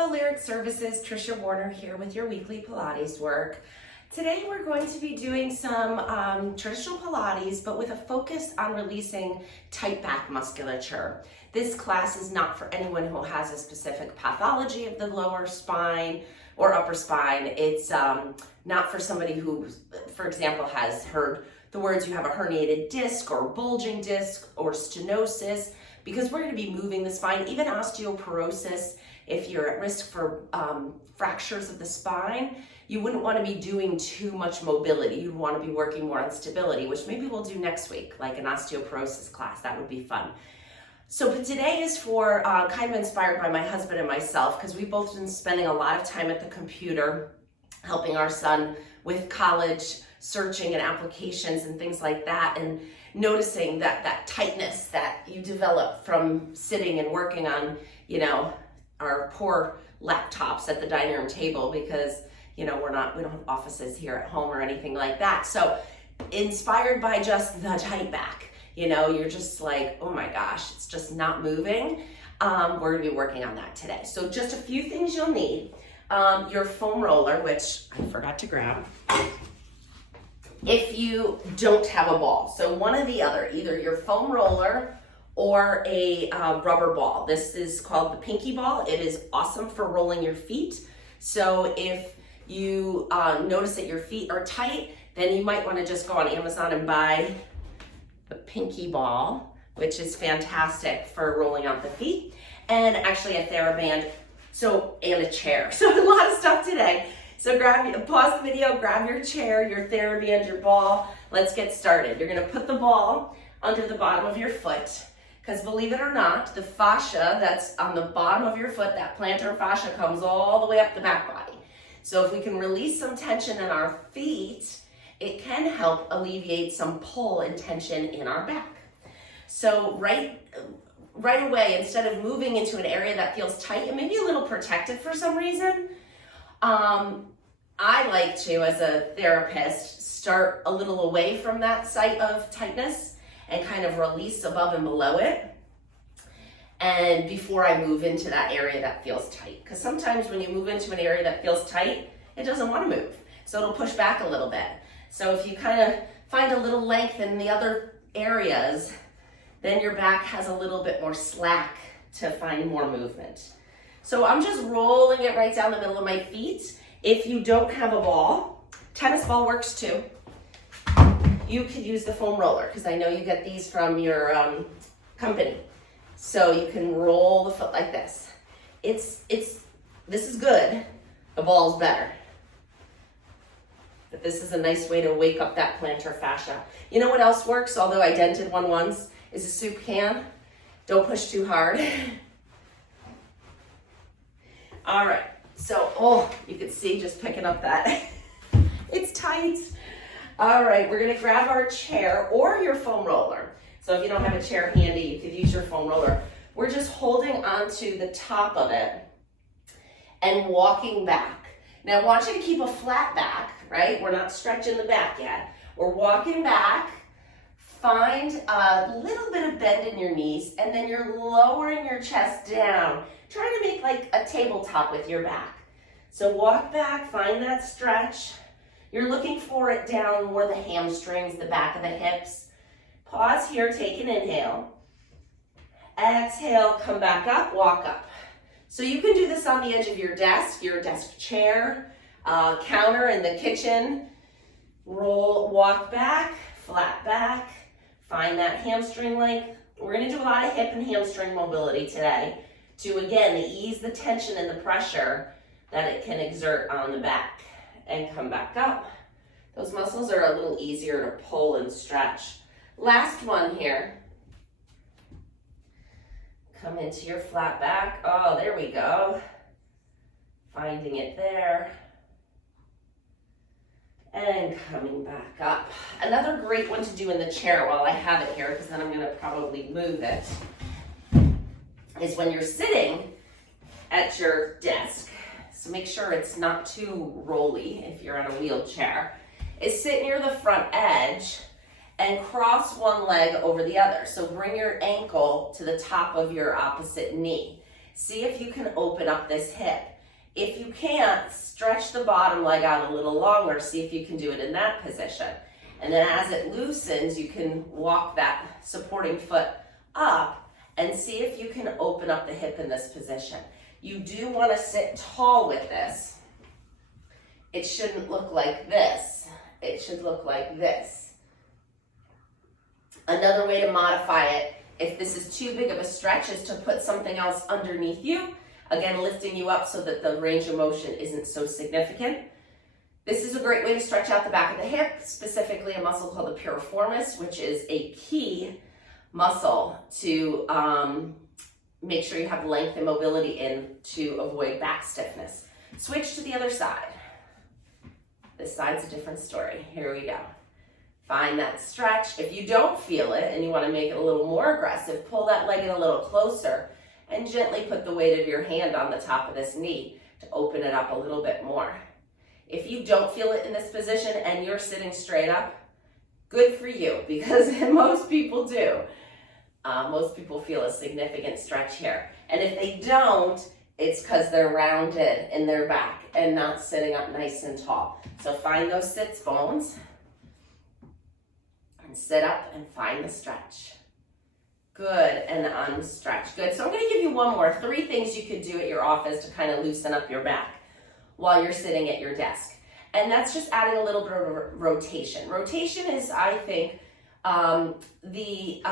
Hello Lyric Services, Trisha Warner here with your weekly Pilates work. Today we're going to be doing some traditional Pilates, but with a focus on releasing tight back musculature. This class is not for anyone who has a specific pathology of the lower spine or upper spine. It's not for somebody who, for example, has heard the words you have a herniated disc or bulging disc or stenosis, because we're going to be moving the spine, even osteoporosis. If you're at risk for fractures of the spine, you wouldn't want to be doing too much mobility. You'd want to be working more on stability, which maybe we'll do next week, like an osteoporosis class. That would be fun. So today is for kind of inspired by my husband and myself, because we've both been spending a lot of time at the computer helping our son with college searching and applications and things like that, and noticing that tightness that you develop from sitting and working on, our poor laptops at the dining room table, because we don't have offices here at home or anything like that. So inspired by just the tight back, you're just like, oh my gosh, it's just not moving. We're gonna be working on that today. So just a few things you'll need. Your foam roller, which I forgot to grab. If you don't have a ball, so one or the other, either your foam roller or a rubber ball. This is called the pinky ball. It is awesome for rolling your feet. So if you notice that your feet are tight, then you might want to just go on Amazon and buy the pinky ball, which is fantastic for rolling out the feet, and actually a TheraBand, and a chair. So a lot of stuff today. So pause the video, grab your chair, your TheraBand, your ball. Let's get started. You're gonna put the ball under the bottom of your foot, because believe it or not, the fascia that's on the bottom of your foot, that plantar fascia, comes all the way up the back body. So if we can release some tension in our feet, it can help alleviate some pull and tension in our back. So right away, instead of moving into an area that feels tight and maybe a little protected for some reason, I like to, as a therapist, start a little away from that site of tightness and kind of release above and below it, and before I move into that area that feels tight. Because sometimes when you move into an area that feels tight, it doesn't want to move, so it'll push back a little bit. So if you kind of find a little length in the other areas, then your back has a little bit more slack to find more movement. So I'm just rolling it right down the middle of my feet. If you don't have a ball, tennis ball works too. You could use the foam roller, because I know you get these from your company. So you can roll the foot like this. This is good. The ball's better. But this is a nice way to wake up that plantar fascia. You know what else works, although I dented one once, is a soup can. Don't push too hard. All right, so, you can see just picking up that. It's tight. All right, we're gonna grab our chair or your foam roller. So if you don't have a chair handy, you could use your foam roller. We're just holding onto the top of it and walking back. Now I want you to keep a flat back, right? We're not stretching the back yet. We're walking back. Find a little bit of bend in your knees, and then you're lowering your chest down, trying to make like a tabletop with your back. So walk back, find that stretch. You're looking for it down more the hamstrings, the back of the hips. Pause here, take an inhale. Exhale, come back up, walk up. So you can do this on the edge of your desk chair, counter in the kitchen. Roll, walk back, flat back. Find that hamstring length. We're gonna do a lot of hip and hamstring mobility today to, again, ease the tension and the pressure that it can exert on the back. And come back up. Those muscles are a little easier to pull and stretch. Last one here. Come into your flat back. Oh, there we go. Finding it there. And coming back up. Another great one to do in the chair while I have it here, because then I'm gonna probably move it, is when you're sitting at your desk. So make sure it's not too rolly if you're on a wheelchair. Is sit near the front edge and cross one leg over the other. So bring your ankle to the top of your opposite knee. See if you can open up this hip. If you can't, stretch the bottom leg out a little longer. See if you can do it in that position. And then as it loosens, you can walk that supporting foot up and see if you can open up the hip in this position. You do want to sit tall with this. It shouldn't look like this. It should look like this. Another way to modify it, if this is too big of a stretch, is to put something else underneath you. Again, lifting you up so that the range of motion isn't so significant. This is a great way to stretch out the back of the hip, specifically a muscle called the piriformis, which is a key muscle to make sure you have length and mobility in to avoid back stiffness. Switch to the other side. This side's a different story. Here we go. Find that stretch. If you don't feel it and you want to make it a little more aggressive, pull that leg in a little closer and gently put the weight of your hand on the top of this knee to open it up a little bit more. If you don't feel it in this position and you're sitting straight up, good for you, because most people do. Most people feel a significant stretch here. And if they don't, it's because they're rounded in their back and not sitting up nice and tall. So find those sits bones and sit up and find the stretch. Good, and unstretch. Good. So I'm going to give you one more. 3 things you could do at your office to kind of loosen up your back while you're sitting at your desk. And that's just adding a little bit of rotation. Rotation is, I think, the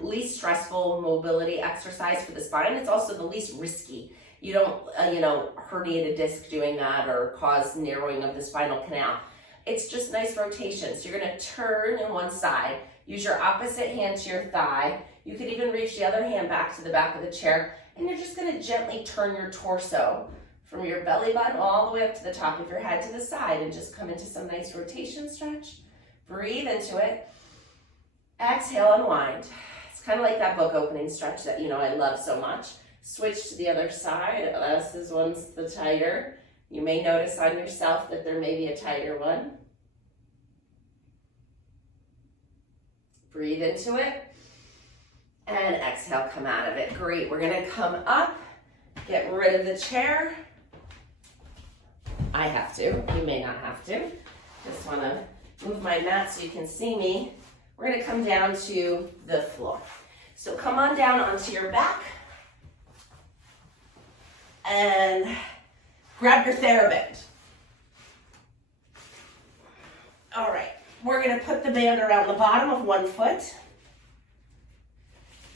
least stressful mobility exercise for the spine. It's also the least risky. You don't, herniate a disc doing that or cause narrowing of the spinal canal. It's just nice rotation. So you're going to turn in one side, use your opposite hand to your thigh. You could even reach the other hand back to the back of the chair, and you're just going to gently turn your torso from your belly button all the way up to the top of your head to the side and just come into some nice rotation stretch. Breathe into it. Exhale, unwind. It's kind of like that book opening stretch that, I love so much. Switch to the other side. This one's the tighter. You may notice on yourself that there may be a tighter one. Breathe into it. And exhale, come out of it. Great. We're going to come up, get rid of the chair. I have to. You may not have to. Just want to move my mat so you can see me. We're going to come down to the floor. So come on down onto your back and grab your TheraBand. All right. We're going to put the band around the bottom of one foot.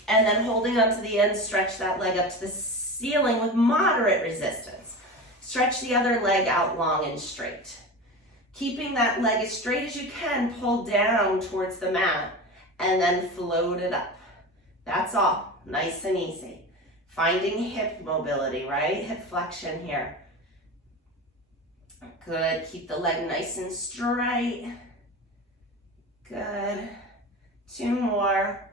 And then holding onto the end, stretch that leg up to the ceiling with moderate resistance. Stretch the other leg out long and straight. Keeping that leg as straight as you can, pull down towards the mat and then float it up. That's all, nice and easy. Finding hip mobility, right? Hip flexion here. Good, keep the leg nice and straight. Good, 2 more.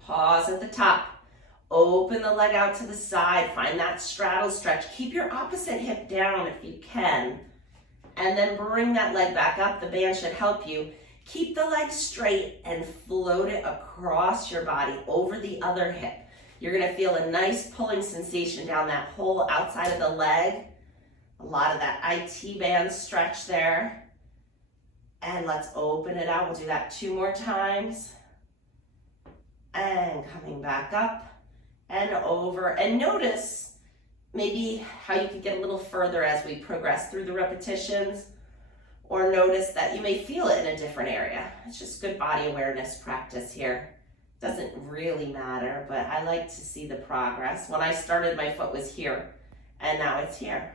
Pause at the top. Open the leg out to the side. Find that straddle stretch. Keep your opposite hip down if you can. And then bring that leg back up. The band should help you. Keep the leg straight and float it across your body over the other hip. You're going to feel a nice pulling sensation down that whole outside of the leg. A lot of that IT band stretch there. And let's open it out. We'll do that 2 more times. And coming back up and over. And notice maybe how you could get a little further as we progress through the repetitions, or notice that you may feel it in a different area. It's just good body awareness practice here. Doesn't really matter, but I like to see the progress. When I started, my foot was here, and now it's here.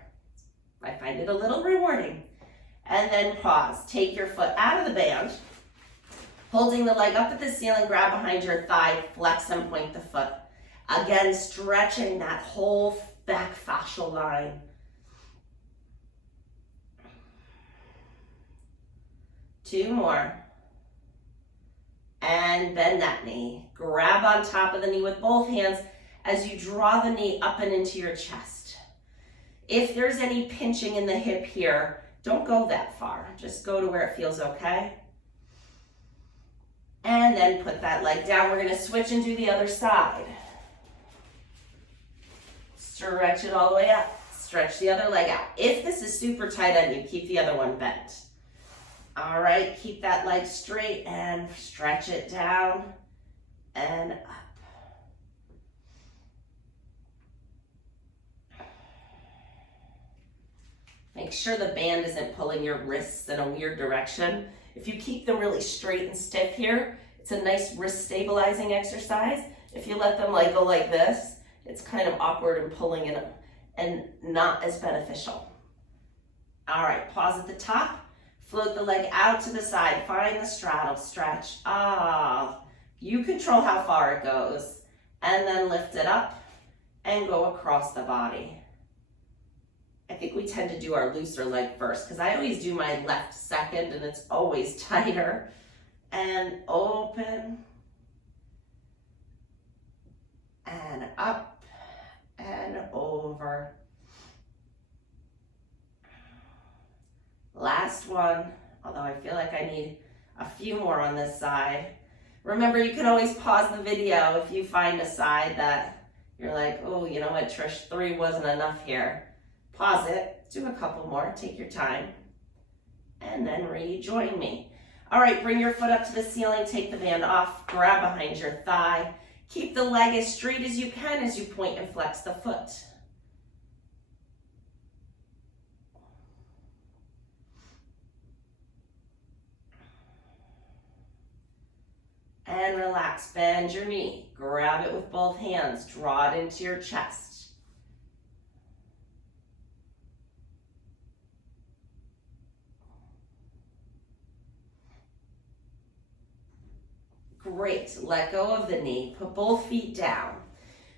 I find it a little rewarding. And then pause. Take your foot out of the band. Holding the leg up at the ceiling, grab behind your thigh, flex and point the foot. Again, stretching that whole back fascial line. Two more. And bend that knee. Grab on top of the knee with both hands as you draw the knee up and into your chest. If there's any pinching in the hip here, don't go that far. Just go to where it feels okay. And then put that leg down. We're gonna switch and do the other side. Stretch it all the way up. Stretch the other leg out. If this is super tight on you, keep the other one bent. All right, keep that leg straight and stretch it down and up. Make sure the band isn't pulling your wrists in a weird direction. If you keep them really straight and stiff here, it's a nice wrist stabilizing exercise. If you let them go like this, it's kind of awkward and pulling in and not as beneficial. All right, pause at the top. Float the leg out to the side. Find the straddle, stretch. You control how far it goes. And then lift it up and go across the body. I think we tend to do our looser leg first because I always do my left second and it's always tighter. And open. And up and over. Last one, although I feel like I need a few more on this side. Remember, you can always pause the video if you find a side that you're like, oh, you know what, Trish, 3 wasn't enough here. Pause it, do a couple more, take your time, and then rejoin me. All right, bring your foot up to the ceiling, take the band off, grab behind your thigh. Keep the leg as straight as you can as you point and flex the foot. And relax, bend your knee. Grab it with both hands, draw it into your chest. Great, let go of the knee, put both feet down.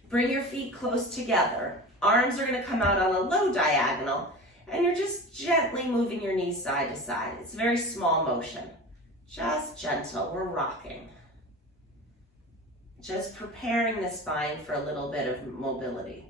Bring your feet close together. Arms are gonna come out on a low diagonal, and you're just gently moving your knees side to side. It's a very small motion, just gentle, we're rocking. Just preparing the spine for a little bit of mobility.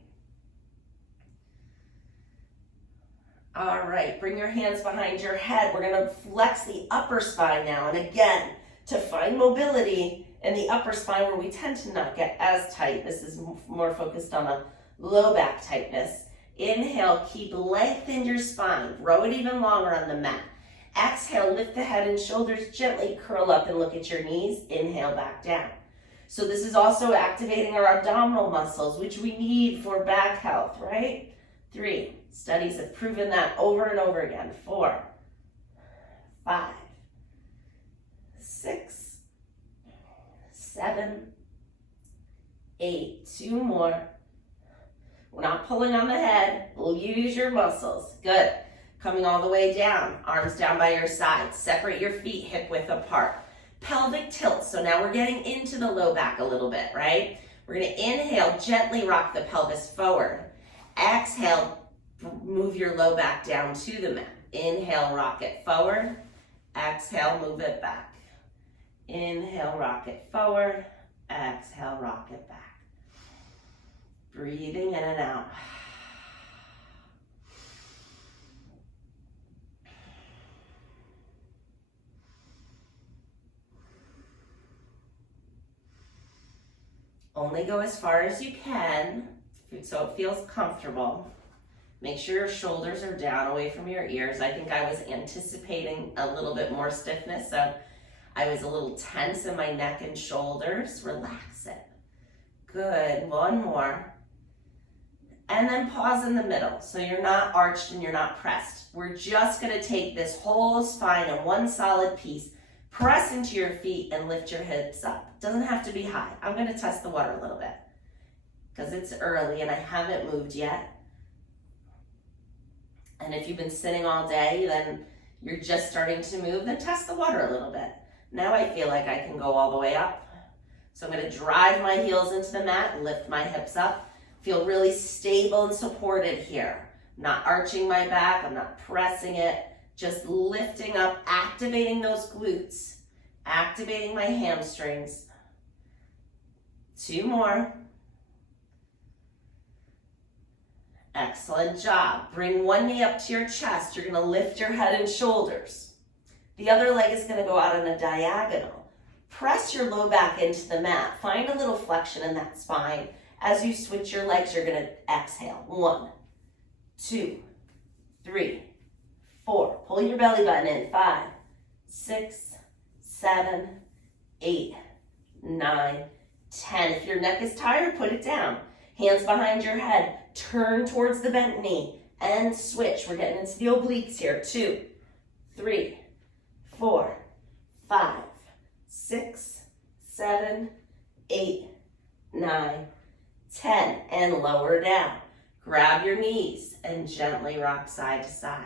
All right, bring your hands behind your head. We're gonna flex the upper spine now, and again, to find mobility in the upper spine where we tend to not get as tight. This is more focused on a low back tightness. Inhale, keep length in your spine. Grow it even longer on the mat. Exhale, lift the head and shoulders, gently curl up and look at your knees. Inhale, back down. So this is also activating our abdominal muscles, which we need for back health, right? 3, studies have proven that over and over again. 4, 5, 6, 7, 8, 2 more. We're not pulling on the head, we'll use your muscles. Good. Coming all the way down, arms down by your sides. Separate your feet hip width apart. Pelvic tilt, so now we're getting into the low back a little bit, right? We're gonna inhale, gently rock the pelvis forward. Exhale, move your low back down to the mat. Inhale, rock it forward. Exhale, move it back. Inhale, rock it forward. Exhale, rock it back. Breathing in and out. Only go as far as you can so it feels comfortable. Make sure your shoulders are down away from your ears. I think I was anticipating a little bit more stiffness, so I was a little tense in my neck and shoulders. Relax it. Good, 1 more. And then pause in the middle, so you're not arched and you're not pressed. We're just gonna take this whole spine in one solid piece, press into your feet and lift your hips up. Doesn't have to be high. I'm gonna test the water a little bit because it's early and I haven't moved yet. And if you've been sitting all day, then you're just starting to move, then test the water a little bit. Now I feel like I can go all the way up. So I'm gonna drive my heels into the mat and lift my hips up. Feel really stable and supported here. I'm not arching my back, I'm not pressing it, just lifting up, activating those glutes, activating my hamstrings. 2 more. Excellent job. Bring one knee up to your chest. You're gonna lift your head and shoulders. The other leg is gonna go out on a diagonal. Press your low back into the mat. Find a little flexion in that spine. As you switch your legs, you're gonna exhale. 1, 2, 3, 4. Pull your belly button in. 5, 6, 7, 8, 9, 10. If your neck is tired, put it down. Hands behind your head. Turn towards the bent knee and switch. We're getting into the obliques here. 2, 3, 4, 5, 6, 7, 8, 9, 10. And lower down. Grab your knees and gently rock side to side.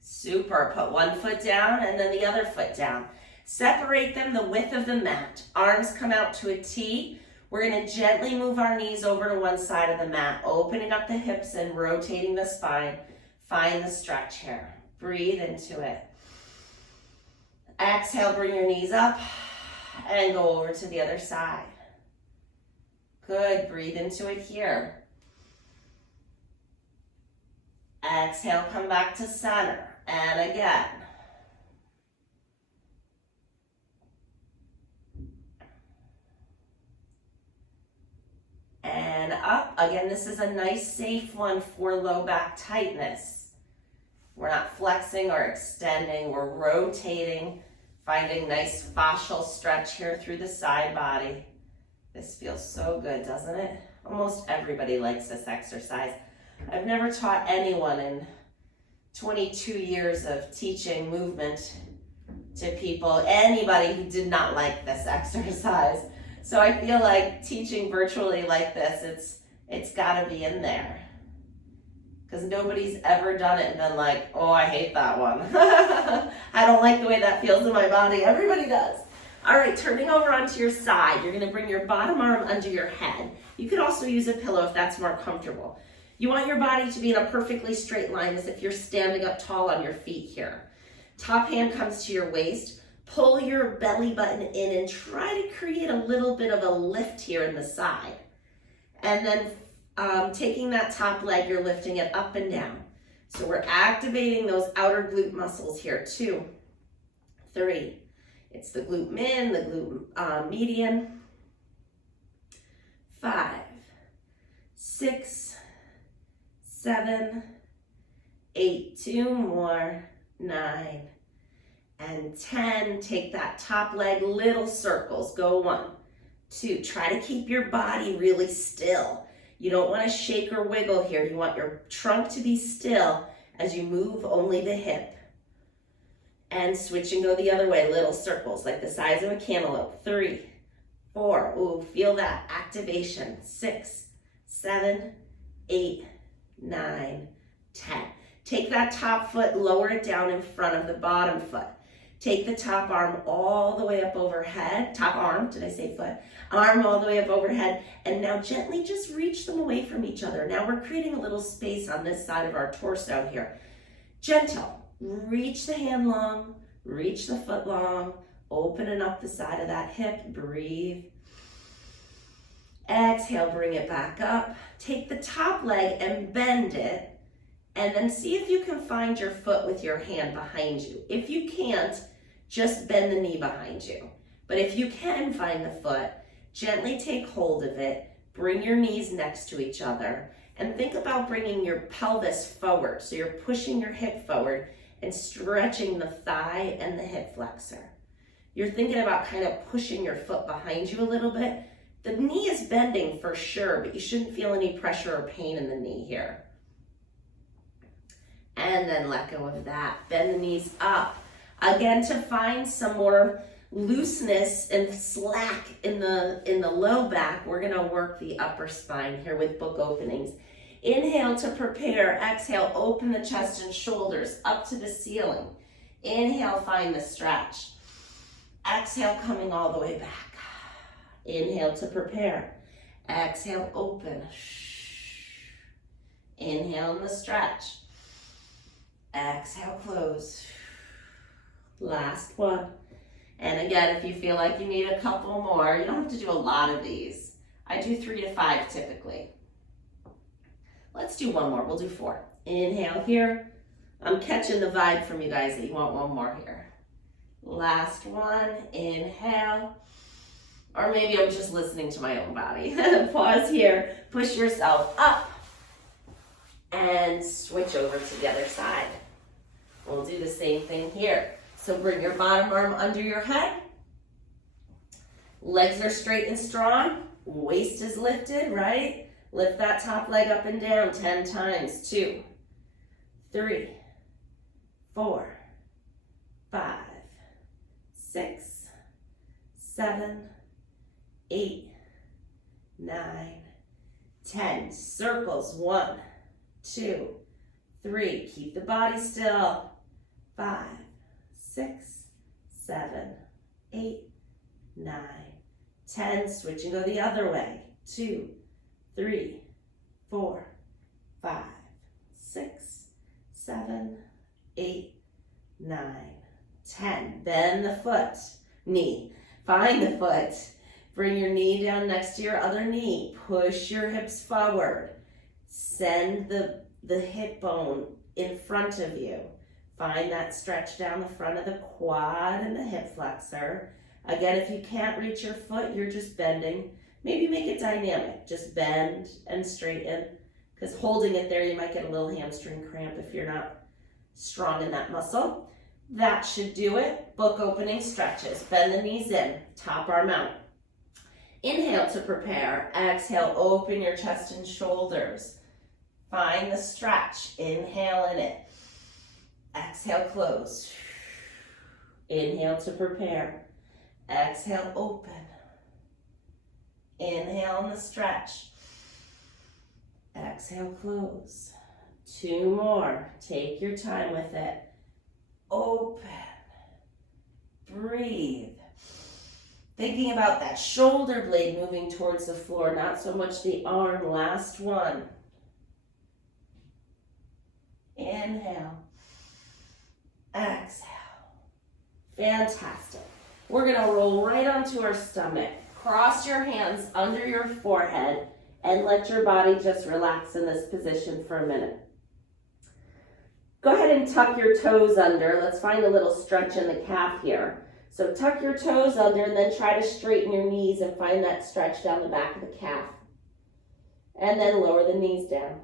Super. Put one foot down and then the other foot down. Separate them the width of the mat. Arms come out to a T. We're going to gently move our knees over to one side of the mat, opening up the hips and rotating the spine. Find the stretch here. Breathe into it. Exhale, bring your knees up and go over to the other side. Good. Breathe into it here. Exhale, come back to center. And again. And up. Again, this is a nice, safe one for low back tightness. We're not flexing or extending. We're rotating, finding nice fascial stretch here through the side body. This feels so good, doesn't it? Almost everybody likes this exercise. I've never taught anyone in 22 years of teaching movement to people, anybody who did not like this exercise. So I feel like teaching virtually like this, it's gotta be in there. Because nobody's ever done it and been like, oh, I hate that one. I don't like the way that feels in my body. Everybody does. All right, turning over onto your side, you're gonna bring your bottom arm under your head. You could also use a pillow if that's more comfortable. You want your body to be in a perfectly straight line as if you're standing up tall on your feet here. Top hand comes to your waist. Pull your belly button in and try to create a little bit of a lift here in the side. And then taking that top leg, you're lifting it up and down. So we're activating those outer glute muscles here. 2, 3. It's the glute min, the glute median. 5, 6, 7, 8, 2 more, 9, and 10. Take that top leg, little circles. Go 1, 2. Try to keep your body really still. You don't want to shake or wiggle here. You want your trunk to be still as you move only the hip. And switch and go the other way, little circles like the size of a cantaloupe. 3, 4. Ooh, feel that activation. 6, 7, 8, 9, 10. Take that top foot, lower it down in front of the bottom foot. Take the top arm all the way up overhead. Top arm, did I say foot? Arm all the way up overhead. And now gently just reach them away from each other. Now we're creating a little space on this side of our torso here. Gentle. Reach the hand long, reach the foot long, opening up the side of that hip. Breathe. Exhale, bring it back up. Take the top leg and bend it. And then see if you can find your foot with your hand behind you. If you can't, just bend the knee behind you. But if you can find the foot, gently take hold of it, bring your knees next to each other, and think about bringing your pelvis forward. So you're pushing your hip forward and stretching the thigh and the hip flexor. You're thinking about kind of pushing your foot behind you a little bit. The knee is bending for sure, but you shouldn't feel any pressure or pain in the knee here. And then let go of that. Bend the knees up. Again, to find some more looseness and slack in the low back, we're gonna work the upper spine here with book openings. Inhale to prepare. Exhale, open the chest and shoulders up to the ceiling. Inhale, find the stretch. Exhale, coming all the way back. Inhale to prepare. Exhale, open. Inhale in the stretch. Exhale, close. Last one. And again, if you feel like you need a couple more, you don't have to do a lot of these. I do 3 to 5 typically. Let's do one more. We'll do 4. Inhale here. I'm catching the vibe from you guys that you want one more here. Last one, inhale. Or maybe I'm just listening to my own body. Pause here, push yourself up, and switch over to the other side. We'll do the same thing here. So bring your bottom arm under your head. Legs are straight and strong. Waist is lifted, right? Lift that top leg up and down 10 times. 2, 3, 4, 5, 6, 7, 8, 9, 10. Circles. 1, 2, 3. Keep the body still. 5, 6, 7, 8, 9, 10. Switch and go the other way. 2, 3, 4, 5, 6, 7, 8, 9, 10. Bend the foot, knee. Find the foot. Bring your knee down next to your other knee. Push your hips forward. Send the hip bone in front of you. Find that stretch down the front of the quad and the hip flexor. Again, if you can't reach your foot, you're just bending. Maybe make it dynamic. Just bend and straighten, because holding it there, you might get a little hamstring cramp if you're not strong in that muscle. That should do it. Book opening stretches. Bend the knees in, top arm out. Inhale to prepare. Exhale, open your chest and shoulders. Find the stretch. Inhale in it. Exhale, close. Inhale to prepare. Exhale, open. Inhale in the stretch. Exhale, close. 2 more. Take your time with it. Open. Breathe. Thinking about that shoulder blade moving towards the floor, not so much the arm. Last one. Inhale. Exhale. Fantastic. We're going to roll right onto our stomach. Cross your hands under your forehead and let your body just relax in this position for a minute. Go ahead and tuck your toes under. Let's find a little stretch in the calf here. So tuck your toes under and then try to straighten your knees and find that stretch down the back of the calf. And then lower the knees down.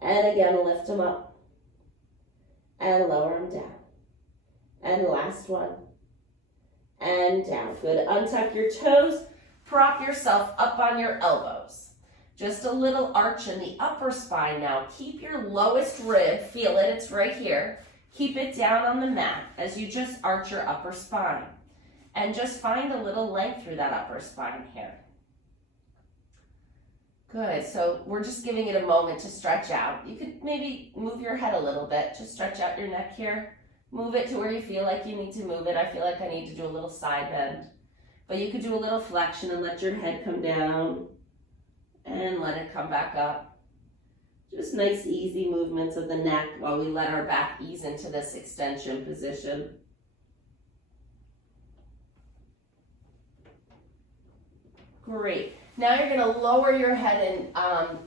And again, lift them up. And lower them down. And last one. And down. Good. Untuck your toes. Prop yourself up on your elbows. Just a little arch in the upper spine now. Keep your lowest rib, feel it, it's right here. Keep it down on the mat as you just arch your upper spine. And just find a little length through that upper spine here. Good, so we're just giving it a moment to stretch out. You could maybe move your head a little bit. Just stretch out your neck here. Move it to where you feel like you need to move it. I feel like I need to do a little side bend. But you could do a little flexion and let your head come down and let it come back up. Just nice, easy movements of the neck while we let our back ease into this extension position. Great. Now you're going to lower your head and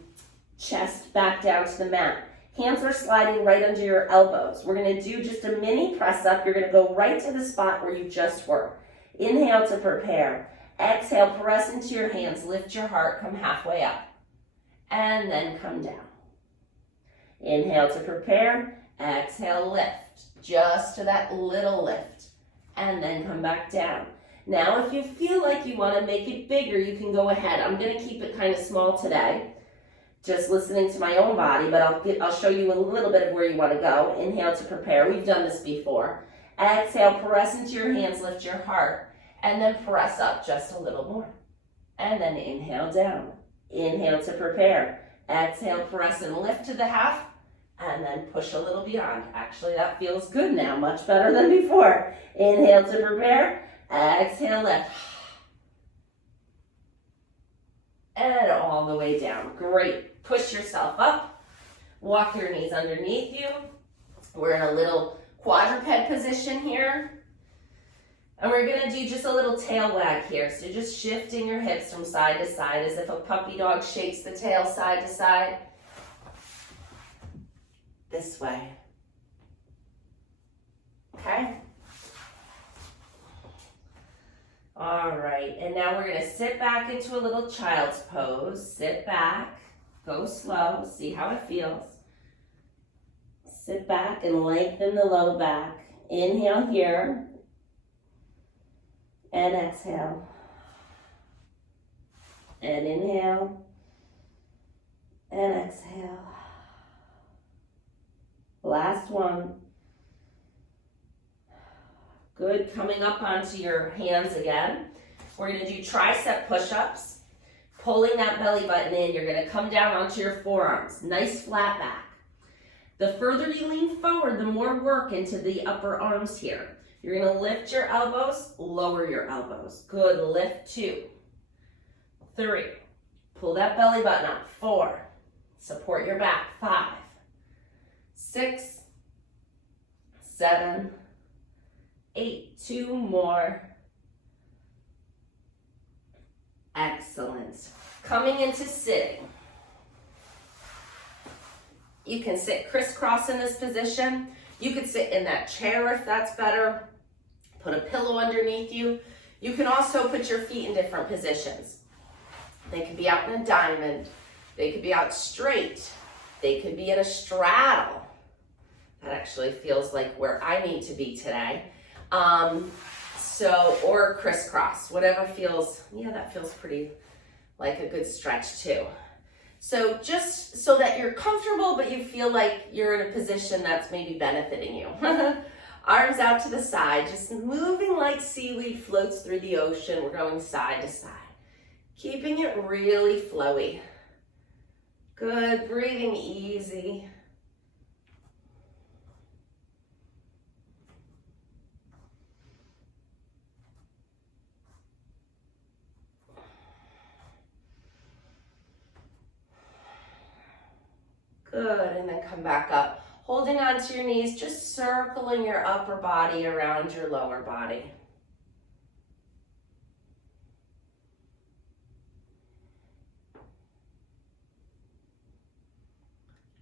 chest back down to the mat. Hands are sliding right under your elbows. We're going to do just a mini press up. You're going to go right to the spot where you just were. Inhale to prepare. Exhale, press into your hands. Lift your heart, come halfway up. And then come down. Inhale to prepare. Exhale, lift. Just to that little lift. And then come back down. Now, if you feel like you want to make it bigger, you can go ahead. I'm going to keep it kind of small today. Just listening to my own body, but I'll show you a little bit of where you want to go. Inhale to prepare. We've done this before. Exhale, press into your hands, lift your heart, and then press up just a little more. And then inhale down. Inhale to prepare. Exhale, press and lift to the half, and then push a little beyond. Actually, that feels good now, much better than before. Inhale to prepare. Exhale, lift. And all the way down. Great. Push yourself up. Walk your knees underneath you. We're in a little quadruped position here. And we're going to do just a little tail wag here. So just shifting your hips from side to side as if a puppy dog shakes the tail side to side. this way. Okay? All right, and now we're gonna sit back into a little child's pose. Sit back, go slow, see how it feels. Sit back and lengthen the low back. Inhale here, and exhale. And inhale, and exhale. Last one. Good, coming up onto your hands again. We're gonna do tricep push-ups. Pulling that belly button in, you're gonna come down onto your forearms. Nice flat back. The further you lean forward, the more work into the upper arms here. You're gonna lift your elbows, lower your elbows. Good, lift 2, 3. Pull that belly button up, 4. Support your back, 5, 6, 7, 8, 2 more. Excellent. Coming into sitting. You can sit crisscross in this position. You could sit in that chair if that's better. Put a pillow underneath you. You can also put your feet in different positions. They could be out in a diamond. They could be out straight. They could be in a straddle. That actually feels like where I need to be today. Or crisscross, whatever feels, yeah, that feels pretty like a good stretch too. So just so that you're comfortable, but you feel like you're in a position that's maybe benefiting you. Arms out to the side, just moving like seaweed floats through the ocean. We're going side to side, keeping it really flowy. Good, breathing easy. Good, and then come back up. Holding onto your knees, just circling your upper body around your lower body.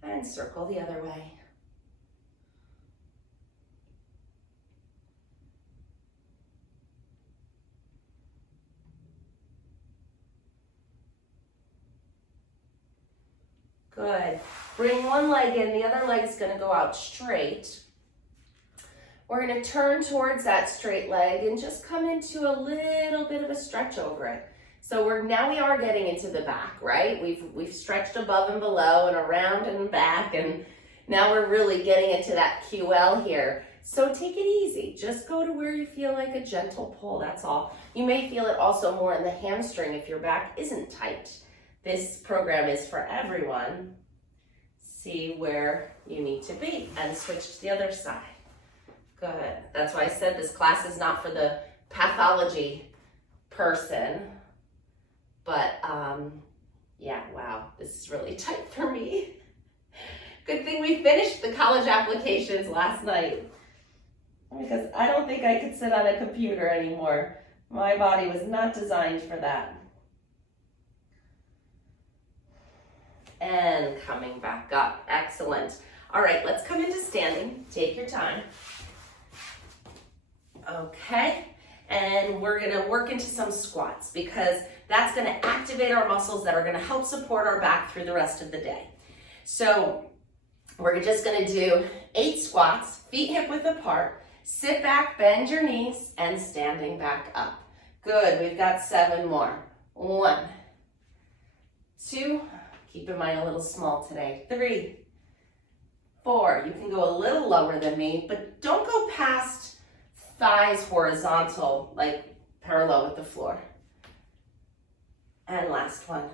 And circle the other way. Good. Bring one leg in, the other leg is going to go out straight. We're going to turn towards that straight leg and just come into a little bit of a stretch over it. So now we are getting into the back, right? We've stretched above and below and around and back, and now we're really getting into that QL here. So take it easy. Just go to where you feel like a gentle pull, that's all. You may feel it also more in the hamstring if your back isn't tight. This program is for everyone. See where you need to be and switch to the other side. Good. That's why I said this class is not for the pathology person, but yeah, wow, this is really tight for me. Good thing we finished the college applications last night, because I don't think I could sit on a computer anymore. My body was not designed for that. And coming back up. Excellent. All right, let's come into standing. Take your time. Okay, and we're gonna work into some squats because that's gonna activate our muscles that are gonna help support our back through the rest of the day. So we're just gonna do 8 squats, feet hip width apart, sit back, bend your knees, and standing back up. Good, we've got 7 more. 1, 2, keep in mind a little small today. 3, 4, you can go a little lower than me, but don't go past thighs horizontal, like parallel with the floor. And last one.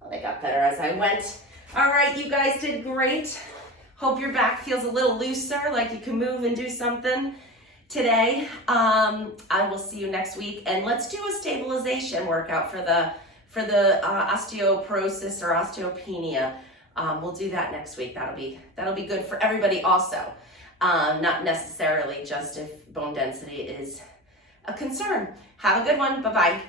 Oh, they got better as I went. All right, you guys did great. Hope your back feels a little looser, like you can move and do something today. I will see you next week, and let's do a stabilization workout for the osteoporosis or osteopenia. We'll do that next week. That'll be good for everybody also. Not necessarily just if bone density is a concern. Have a good one. Bye-bye.